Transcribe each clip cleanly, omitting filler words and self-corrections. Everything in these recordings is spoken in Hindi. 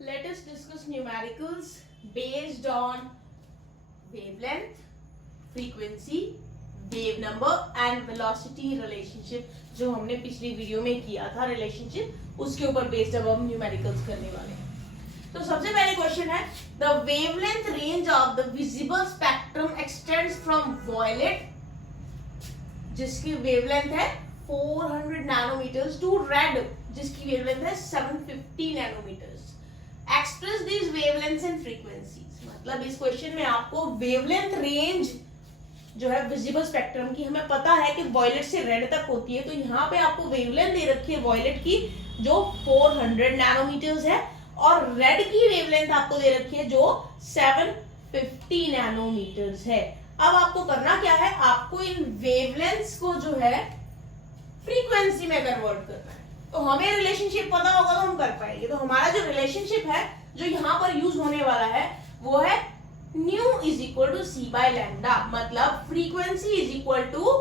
Let us discuss numericals based on wavelength, frequency, wave number and velocity relationship. जो हमने पिछली वीडियो में किया था रिलेशनशिप, उसके ऊपर बेस्ड अब हम न्यूमेरिकल्स करने वाले हैं. तो सबसे पहले क्वेश्चन है, the wavelength range of the visible spectrum extends from violet, जिसकी वेवलेंथ है 400 नैनोमीटर्स, टू रेड, जिसकी वेवलेंथ है 750 nanometres. Express these wavelengths and frequencies. मतलब इस क्वेश्चन में आपको वेवलेंथ रेंज जो है विजिबल स्पेक्ट्रम की, हमें पता है कि वॉयलेट से रेड तक होती है, तो यहाँ पे आपको वेवलेंथ दे रखी है वॉयलेट की जो 400 नैनोमीटर्स है, और रेड की वेवलेंथ आपको दे रखी है जो 750 नैनोमीटर्स है. अब आपको करना क्या है, आपको इन वेवलेंथ्स को जो है फ्रीक्वेंसी में कन्वर्ट करना है. तो हमें रिलेशनशिप पता होगा तो हम कर पाएंगे. तो हमारा जो रिलेशनशिप है जो यहाँ पर यूज होने वाला है वो है nu is equal to c by lambda. मतलब frequency is equal to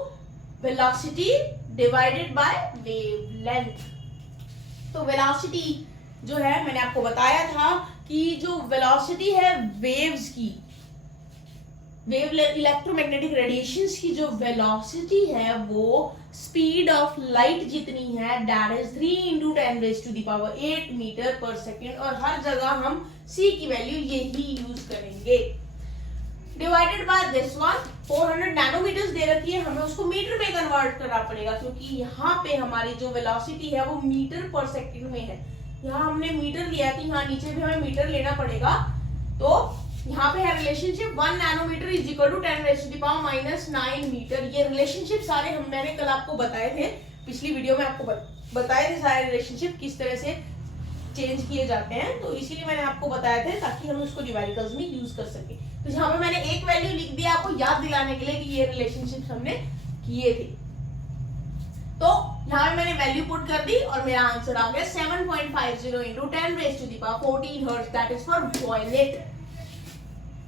velocity divided by wavelength. तो वेलोसिटी जो है मैंने आपको बताया था कि जो वेलोसिटी है वेव्स की, इलेक्ट्रोमैग्नेटिक रेडिएशंस की जो वेलोसिटी है वो स्पीड ऑफ लाइट जितनी है, दैट इज 3 × 10⁸ मीटर पर सेकेंड. और हर जगह हम c की वैल्यू यही यूज करेंगे. Divided by this one, 400 nanometres दे रखी है, हमें उसको मीटर में कन्वर्ट करना पड़ेगा क्योंकि यहाँ पे हमारी जो वेलोसिटी है वो मीटर पर सेकेंड में है. यहाँ हमने मीटर लिया था, यहाँ नीचे भी हमें मीटर लेना पड़ेगा. तो यहाँ पे है relationship 1 nanometre is equal to 10⁻⁹ metre. ये रिलेशनशिप सारे मैंने कल आपको बताए थे, पिछली वीडियो में आपको बताए थे सारे रिलेशनशिप किस तरह से चेंज किए जाते हैं. तो इसीलिए मैंने आपको बताया थे ताकि हम उसको न्यूमेरिकल्स में यूज कर सके. तो यहाँ पे मैंने एक वैल्यू लिख दिया आपको याद दिलाने के लिए कि ये रिलेशनशिप हमने किए थे. तो यहाँ पे मैंने वैल्यू पुट कर दी और मेरा आंसर आ गया 7.50 × 10⁻14 hertz, that is for violet.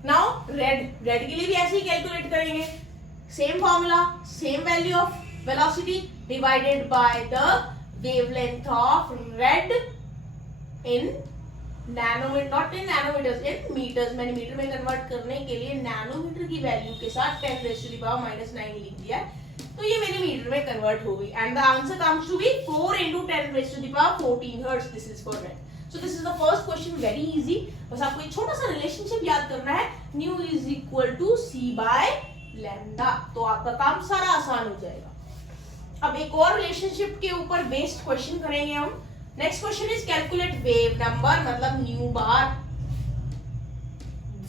Now red के लिए भी ऐसे ही कैलकुलेट करेंगे. Same formula, same value of velocity divided by the wavelength of red in nanometre, not in nanometres, in metres. मैंने मीटर में कन्वर्ट करने के लिए नैनोमीटर की वैल्यू के साथ 10⁻⁻9 लिख दिया है, तो ये मेरे मीटर में कन्वर्ट हो गई. And the answer comes to be 4 × 10⁻14 hertz. This is for red. So this is the first question, very easy. बस आपको एक छोटा सा रिलेशनशिप याद करना है, nu is equal to c by lambda. तो आपका काम सारा आसान हो जाएगा. अब एक और रिलेशनशिप के ऊपर बेस्ड क्वेश्चन करेंगे हम. Next question is calculate wave number, मतलब nu bar.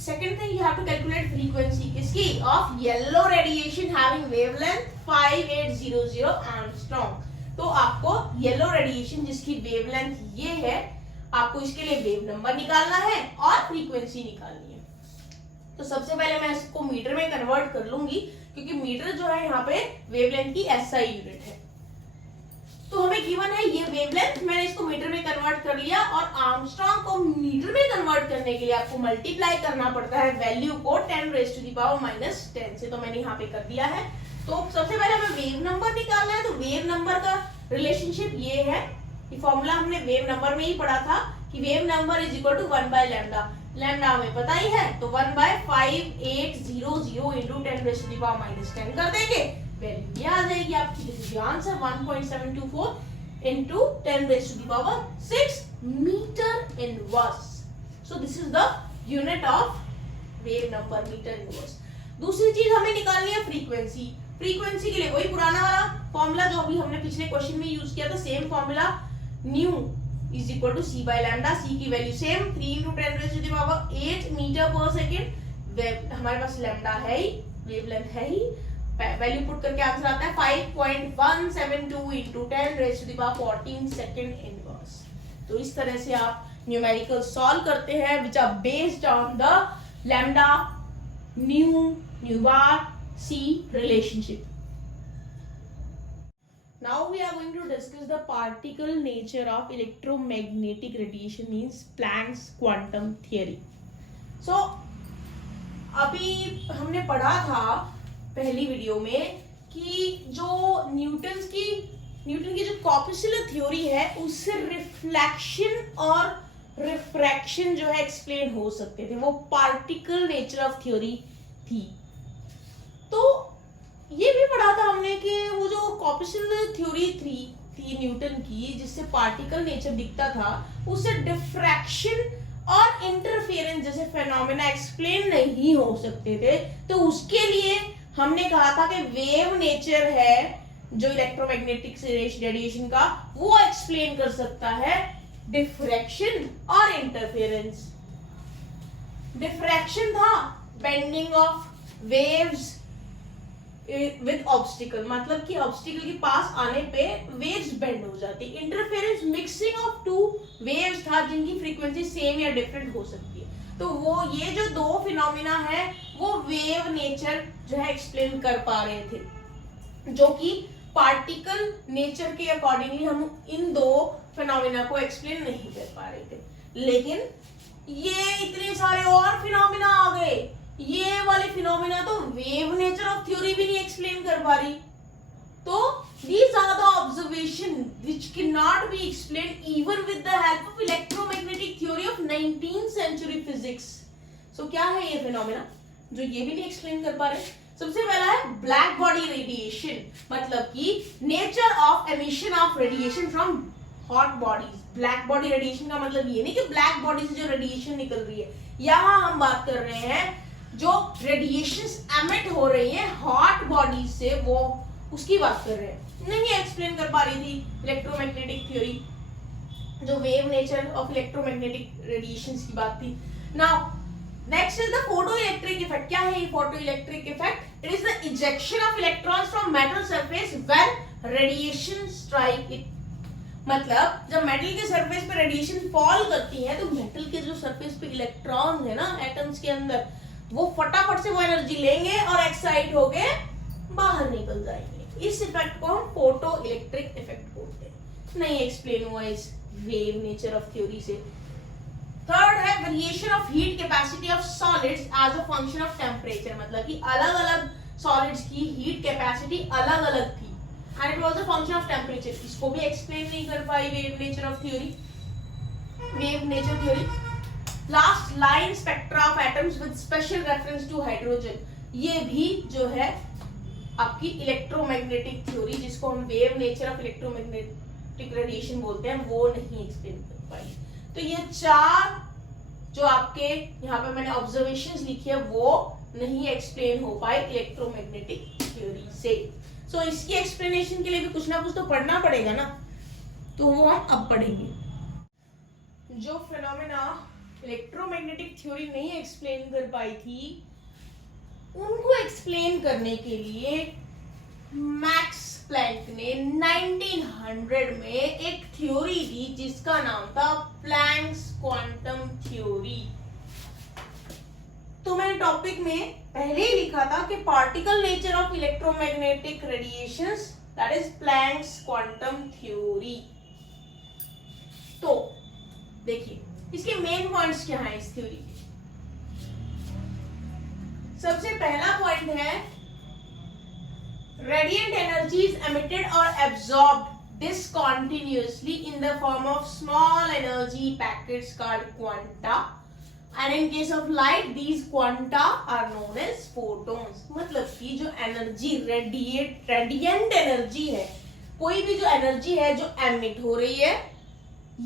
Second thing, you have to calculate frequency किसकी, of yellow radiation having wavelength 5800 angstrom. तो आपको येलो रेडिएशन जिसकी वेवलेंथ ये है, आपको इसके लिए वेव नंबर निकालना है और फ्रीक्वेंसी निकालनी है. तो सबसे पहले मैं इसको मीटर में कन्वर्ट कर लूंगी क्योंकि मीटर जो है यहाँ पे वेवलेंथ की SI यूनिट है. तो हमें गिवन है ये वेवलेंथ, मैंने इसको मीटर में कन्वर्ट कर लिया. और आर्मस्ट्रांग को मीटर में कन्वर्ट करने के लिए आपको मल्टीप्लाई करना पड़ता है वैल्यू को 10⁻⁻10 से. तो मैंने यहाँ पे कर दिया है. तो सबसे पहले हमें वेव नंबर निकालना है. तो वेव नंबर का रिलेशनशिप ये है, ये फॉर्मूला हमने वेव नंबर में ही पढ़ा था कि wave number is equal to 1 by lambda. Lambda हमें पता ही है, तो 1 बाय 5800 × 10⁻⁻10 कर देंगे, वैल्यू ये आ जाएगी आपकी. This is answer 1.724 × 10⁻6 metre inverse. So this is the unit of wave number, metre inverse. दूसरी चीज हमें निकालनी है फ्रीक्वेंसी. फ्रीक्वेंसी के लिए वही पुराना वाला फॉर्मूला जो अभी हमने पिछले क्वेश्चन में यूज किया था, same formula, new is equal to c by lambda. सी की वैल्यू सेम 3 × 10⁸ मीटर पर सेकेंड. हमारे पास लैम्डा है ही, वेवलेंथ है ही, वैल्यू पुट करके आंसर आता है 5.172 × 10⁻14 सेकेंड इनवर्स. तो इस तरह से आप न्यूमेरिकल सॉल्व करते हैं which are based on the lambda, nu bar, C relationship. Now we are going to discuss the particle nature of electromagnetic radiation, means Planck's quantum theory. So अभी हमने पढ़ा था पहली वीडियो में कि जो न्यूटन की जो कॉर्पस्कुलर थ्योरी है उससे रिफ्लेक्शन और रिफ्रैक्शन जो है एक्सप्लेन हो सकते थे, वो पार्टिकल नेचर ऑफ थ्योरी थी। तो ये भी पढ़ा था हमने कि वो जो कॉर्पस्कुलर थ्योरी थी न्यूटन की, जिससे पार्टिकल नेचर दिखता था, उससे डिफ्रैक्शन और इंटरफेरेंस जैसे फेनोमेना एक्सप्लेन नहीं हो सकते थे। तो उसके लिए हमने कहा था कि वेव नेचर है जो इलेक्ट्रोमैग्नेटिक रेडिएशन का, वो एक्सप्लेन कर सकता है डिफ्रैक्शन और इंटरफेरेंस। डिफ्रैक्शन था bending of waves with obstacle, मतलब कि ऑब्स्टिकल के पास आने पे वेव्स बेंड हो जाती। Interference mixing of two waves था जिनकी फ्रीक्वेंसी सेम या डिफरेंट हो सकती है। तो वो ये जो दो फिनोमिना है वो वेव नेचर जो है एक्सप्लेन कर पा रहे थे, जो कि पार्टिकल नेचर के अकॉर्डिंगली हम इन दो फिनोमिना को एक्सप्लेन नहीं कर पा रहे थे। लेकिन ये इतने सारे और फिनोमिना आ गए, ये वाले फिनोमिना तो वेव नेचर ऑफ थ्योरी भी नहीं एक्सप्लेन कर पा रही। तो these are the observation which cannot be explained even with the help of electromagnetic theory of 19th century physics। so क्या है ये फिनोमिना जो ये भी नहीं एक्सप्लेन कर पा रहे? सबसे पहला है ब्लैक बॉडी रेडिएशन, मतलब कि nature of emission of radiation from hot bodies. Black body radiation का मतलब ये नहीं कि ब्लैक बॉडी से जो रेडिएशन निकल रही है, यहाँ हम बात कर रहे हैं जो रेडिएशंस एमिट हो रही है हॉट बॉडी से, वो उसकी बात कर रहे हैं। नहीं एक्सप्लेन कर पा रही थी इलेक्ट्रोमैग्नेटिक थ्योरी, जो wave nature of electromagnetic radiations की बात थी। Now next is the photoelectric effect. क्या है ये photoelectric effect? It is the ejection of electrons from metal surface when radiation strike it. मतलब जब मेटल के सरफेस पे रेडिएशन फॉल करती है तो मेटल के जो सरफेस पे इलेक्ट्रॉन है ना एटम्स के अंदर, वो फटाफट से वो एनर्जी लेंगे और एक्साइट होके बाहर निकल जाएंगे। इस इफेक्ट को हम फोटो इलेक्ट्रिक इफेक्ट बोलते हैं। नहीं एक्सप्लेन हुआ इस वेव नेचर ऑफ थ्योरी से। थर्ड है variation of heat capacity of solids as a function of temperature, मतलब कि अलग अलग सॉलिड्स की हीट कैपेसिटी अलग अलग थी and it was a function of temperature. इसको भी एक्सप्लेन नहीं कर पाई wave nature of theory, wave nature theory. Last line spectra of atoms with special reference to hydrogen, ये भी जो है आपकी इलेक्ट्रोमैग्नेटिक थ्योरी, जिसको हम wave nature of electromagnetic radiation बोलते हैं, वो नहीं एक्सप्लेन कर पाई। तो ये चार जो आपके यहाँ पे मैंने ऑब्जर्वेशंस लिखी है वो नहीं एक्सप्लेन हो पाए इलेक्ट्रोमैग्नेटिक थ्योरी से। सो इसकी एक्सप्लेनेशन के लिए भी कुछ ना कुछ तो पढ़ना पड़ेगा ना, तो वो हम अब पढ़ेंगे। जो फिनोमेना इलेक्ट्रोमैग्नेटिक थ्योरी नहीं एक्सप्लेन कर पाई थी, उनको एक्सप्लेन करने के लिए मैक्स प्लैंक ने 1900 में एक थ्योरी दी जिसका नाम था प्लैंक्स क्वांटम थ्योरी। तो मैंने टॉपिक में पहले ही लिखा था कि particle nature of electromagnetic radiations, that is Planck's quantum theory. तो देखिए इसके मेन पॉइंट्स क्या हैं इस थ्योरी के। सबसे पहला पॉइंट है radiant energy is emitted or absorbed discontinuously in the form of small energy packets called quanta, and in case of light these quanta are known as photons। मतलब कि जो एनर्जी रेडिएंट एनर्जी है, कोई भी जो एनर्जी है जो एमिट हो रही है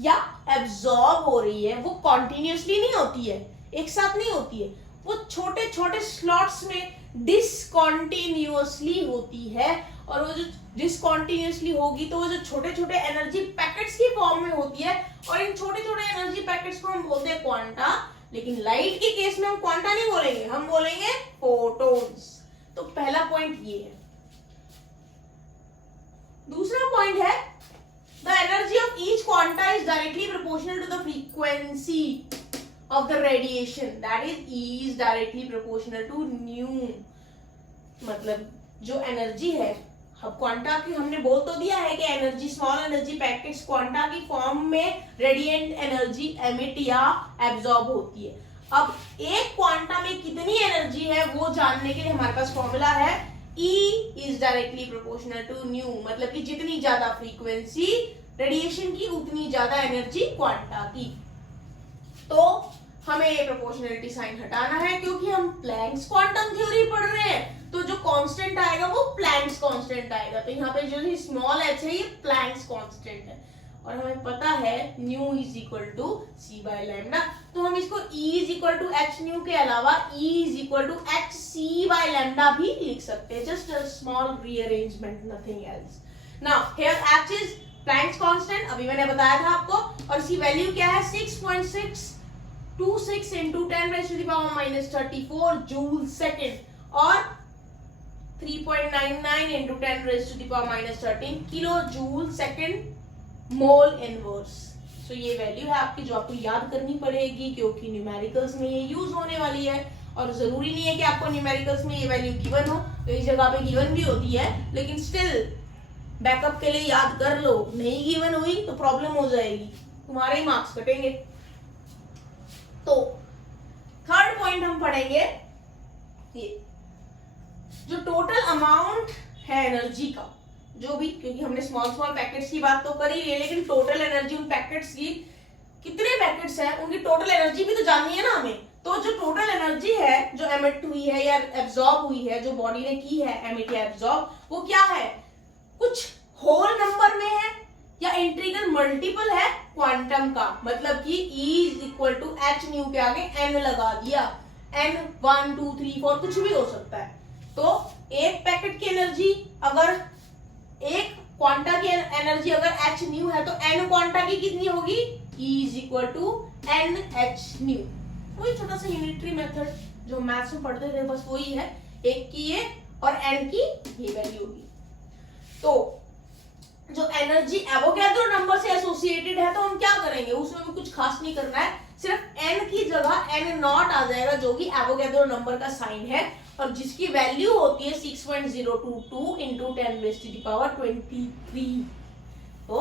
या एब्जॉर्ब हो रही है, वो कॉन्टिन्यूसली नहीं होती है, एक साथ नहीं होती है, वो छोटे छोटे स्लॉट्स में डिसकॉन्टिन्यूअसली होती है। और वो जो डिसकॉन्टिन्यूअसली होगी तो वो जो छोटे छोटे एनर्जी पैकेट्स की फॉर्म में होती है, और इन छोटे छोटे एनर्जी पैकेट्स को हम बोलते हैं क्वांटा। लेकिन लाइट के केस में हम क्वांटा नहीं बोलेंगे, हम बोलेंगे फोटॉन्स। तो पहला पॉइंट ये है। दूसरा पॉइंट है the energy of each quanta is directly proportional to the frequency of the radiation, that is E is directly proportional to nu। मतलब जो एनर्जी है, अब क्वांटा की हमने बोल तो दिया है कि energy, small energy packets quanta की फॉर्म में रेडिएंट एनर्जी एमिट या एब्जॉर्ब होती है। अब एक क्वांटा में कितनी एनर्जी है वो जानने के लिए हमारे पास फॉर्मूला है E is directly proportional to nu, मतलब कि जितनी ज्यादा फ्रीक्वेंसी रेडिएशन की उतनी ज्यादा एनर्जी क्वांटा की। तो हमें ये प्रोपोर्शनलिटी साइन हटाना है क्योंकि हम प्लैंक्स क्वांटम थ्योरी पढ़ रहे हैं, तो जो कांस्टेंट आएगा वो प्लैंक्स कांस्टेंट आएगा। तो यहाँ पे जो स्मॉल h है ये प्लैंक्स कांस्टेंट है और हमें पता है nu is equal to c by lambda. तो हम इसको E is equal to h nu के अलावा E is equal to h c by lambda भी लिख सकते हैं। Just a small rearrangement, nothing else. Now here h is Planck's constant, अभी मैंने बताया था आपको, और इसकी वैल्यू क्या है 6.626 into 10 raised to the power minus 34 joule second और 3.99 into 10 raised to the power minus 13 kilo joule second mole inverse. तो ये वैल्यू है आपकी जो आपको याद करनी पड़ेगी क्योंकि न्यूमेरिकल्स में ये यूज होने वाली है और जरूरी नहीं है कि आपको न्यूमेरिकल्स में ये वैल्यू गिवन हो, तो इस जगह पे गिवन भी होती है लेकिन स्टिल बैकअप के लिए याद कर लो, नहीं गिवन हुई तो प्रॉब्लम हो जाएगी, तुम्हारे ही मार्क्स कटेंगे। तो थर्ड पॉइंट हम पढ़ेंगे ये जो टोटल अमाउंट है एनर्जी का, जो भी, क्योंकि हमने स्मॉल स्मॉल पैकेट्स की बात तो कर ही है लेकिन टोटल एनर्जी उन पैकेट्स की, कितने पैकेट्स हैं उनकी टोटल एनर्जी भी तो जाननी है ना हमें। तो जो टोटल एनर्जी है जो एमिट हुई है या एब्जॉर्ब हुई है, जो बॉडी ने की है एमिट या एब्जॉर्ब, वो क्या है, कुछ होल नंबर में है या इंटीग्रल मल्टीपल है क्वांटम का, मतलब कि E is equal to h nu के आगे n लगा दिया, n 1 2 3 4 कुछ भी हो सकता है। तो एक पैकेट की एनर्जी, अगर एक क्वांटा की एनर्जी अगर h न्यू है तो n क्वांटा की कितनी होगी, E is equal to n h nu. वही छोटा सा यूनिटरी मेथड जो मैथ्स में पढ़ते थे, बस वही है, एक की ये और n की ये वैल्यू होगी। तो जो एनर्जी एवोगैड्रो नंबर से एसोसिएटेड है तो हम क्या करेंगे, उसमें भी कुछ खास नहीं करना है, सिर्फ n की जगह n नॉट आ जाएगा जो कि एवोगैड्रो नंबर का साइन है और जिसकी वैल्यू होती है 6.022 into 10 raised to the power 23। तो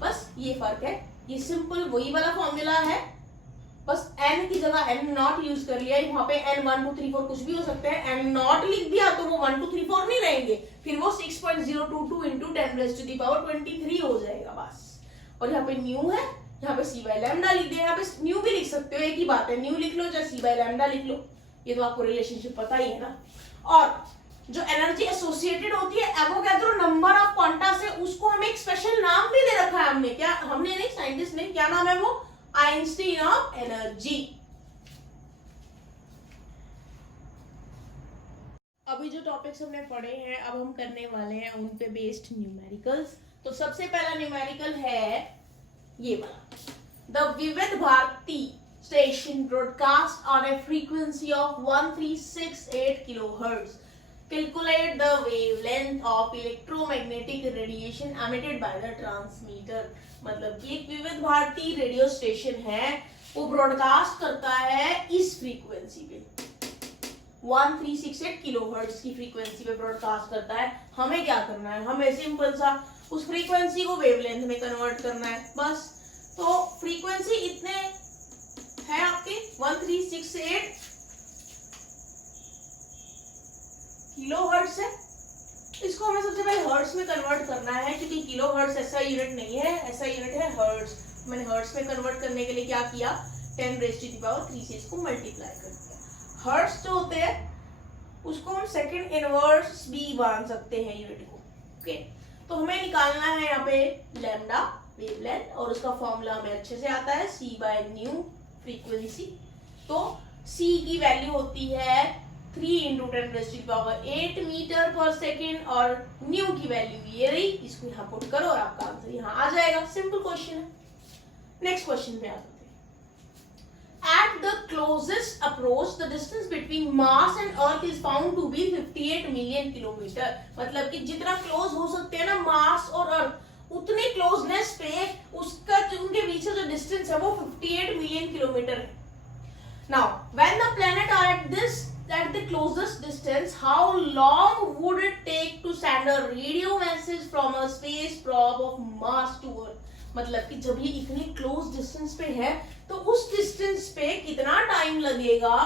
बस ये फर्क है, ये सिंपल वही वाला फॉर्मूला है, बस n की जगह n नॉट यूज कर लिया, वहां पे n 1 2 3 4 कुछ भी हो सकते हैं, n नॉट लिख दिया तो वो 1 2 3 4 नहीं रहेंगे, फिर वो 6.022 into 10 raised to the power 23 हो जाएगा बस। और यहाँ पे न्यू है, यहाँ पे c by लैम्डा लिख दिया, यहाँ पे न्यू भी लिख सकते हो, एक ही बात है, न्यू लिख लो चाहे c by लैम्डा लिख लो, ये तो आपको रिलेशनशिप पता ही है ना। और जो एनर्जी एसोसिएटेड होती है एवोगैड्रो नंबर ऑफ क्वांटा से, उसको हमें एक स्पेशल नाम भी दे रखा है हमने, क्या हमने नहीं, साइंटिस्ट ने, क्या नाम है वो, आइंस्टीन ऑफ एनर्जी। अभी जो टॉपिक्स हमने पढ़े हैं अब हम करने वाले हैं उन पे बेस्ड न्यूमेरिकल्स। तो सबसे पहला न्यूमेरिकल है ये वाला, the Vividh Bharati station broadcast on a frequency of 1368 kilohertz, calculate the wavelength of electromagnetic radiation emitted by the transmitter. मतलब कि एक विविध भारती रेडियो स्टेशन है, वो ब्रॉडकास्ट करता है इस फ्रीक्वेंसी पे 1368 किलोहर्ट्ज की फ्रीक्वेंसी पे ब्रॉडकास्ट करता है। हमें क्या करना है, हमें सिंपल सा उस फ्रीक्वेंसी को वेवलेंथ में कन्वर्ट करना है बस। तो फ्रीक्वेंसी इतने है आपके 1368 किलोहर्ट्ज है, इसको हमें सबसे पहले हर्ट्ज में कन्वर्ट करना है क्योंकि किलोहर्ट्ज ऐसा यूनिट नहीं है, ऐसा यूनिट है हर्ट्ज। मैंने हर्ट्ज में कन्वर्ट करने के लिए क्या किया, 10 raised to the power 3 से इसको मल्टीप्लाई कर दिया। हर्ट्ज जो होते हैं उसको हम सेकंड इनवर्स भी मान सकते हैं यूनिट को, ओके। तो हमें निकालना है यहाँ पे लैम्डा वेवलेंथ और उसका फॉर्मूला हमें अच्छे से आता है, c by न्यू फ्रीक्वेंसी। तो c की वैल्यू होती है 3 into 10 raised to the power 8 metre पर सेकेंड और न्यू की वैल्यू ये रही, इसको यहाँ पुट करो और आपका आंसर यहाँ आ जाएगा। सिंपल क्वेश्चन है। नेक्स्ट क्वेश्चन पे आ जाते हैं। At the closest approach, the distance between Mars and Earth is found to be 58 million kilometer। मतलब कि जितना क्लोज हो सकते हैं ना मार्स और अर्थ, उतने क्लोजनेस पे उसका उनके बीच जो डिस्टेंस है वो 58 मिलियन किलोमीटर है। Now, when the planet are at the closest distance, how long would it take to send a radio message from a space probe of Mars to Earth? मतलब कि जब ये इतने क्लोज डिस्टेंस पे है तो उस डिस्टेंस पे कितना टाइम लगेगा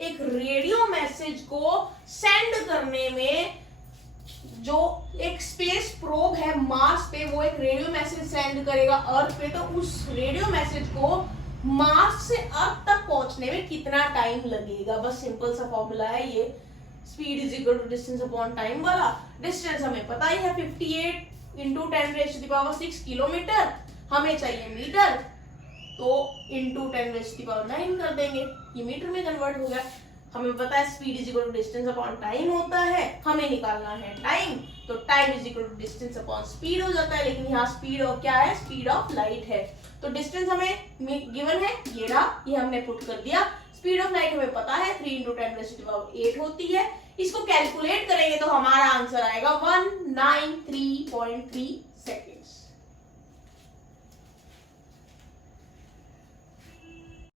एक रेडियो मैसेज को सेंड करने में, जो एक स्पेस प्रोब है मार्स पे वो एक रेडियो मैसेज सेंड करेगा अर्थ पे, तो उस रेडियो मैसेज को मार्स से अर्थ तक पहुंचने में कितना टाइम लगेगा। बस सिंपल सा फॉर्मूला है ये, speed is equal to distance upon time वाला। डिस्टेंस हमें पता ही है 58 इंटू 10⁻⁶ किलोमीटर, हमें चाहिए मीटर, तो इंटू 10⁹ कर देंगे, ये मीटर में कन्वर्ट हो गया। हमें पता है speed is equal to distance upon time होता है, हमें निकालना है टाइम, तो time is equal to distance upon speed हो जाता है, लेकिन यहाँ स्पीड ऑफ क्या है, स्पीड ऑफ लाइट है। तो डिस्टेंस हमें गिवन है, ये रहा, ये हमने पुट कर दिया। स्पीड ऑफ लाइट हमें पता है 3 इंटू 10⁸ होती है। इसको कैलकुलेट करेंगे तो हमारा आंसर आएगा 193.3